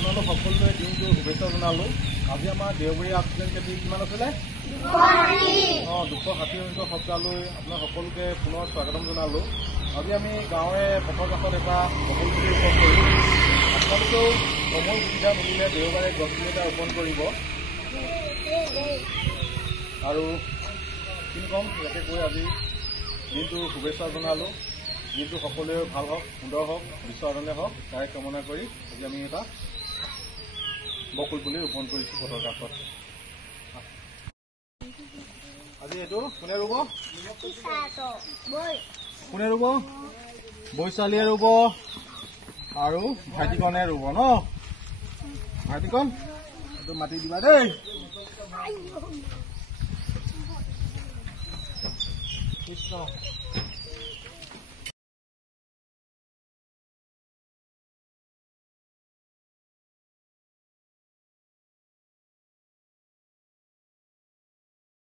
আপোনালোক সকলোৱে দিনটো শুভেচ্ছা জনালো। আজি আমাৰ দেওবৰীয়া অক্সিজেন খেতি কিমান আছিলে? 260 সপ্তাহলৈ আপোনাৰ সকলোকে পুনৰ স্বাগতম জনালো। আজি আমি গাঁৱে পথৰ কাষত এটা বকুল পুলি ৰোপণ কৰিলোঁ। আপোনালোকেও সময় সুবিধা মিলিলে দেওবাৰে গছপুলি এটা ৰোপণ কৰিব। আৰু কি ক'ম ইয়াতে কৈ আজি দিনটো শুভেচ্ছা জনালোঁ। দিনটো সকলোৱে ভাল হওক, সুন্দৰ হওক, বিশ্বজনে হওক তাৰে কামনা কৰি আজি আমি এটা বকুল পুলি ৰোপণ কৰিছোঁ পথৰ কাষত। আজি এইটো কোনে ৰুব? কোনে ৰুব? বৈশালীয়ে ৰুব আৰু ভাইটিকণে ৰুব ন? ভাইটিকণ এইটো মাটি দিবা দেই। কৃষ্ণ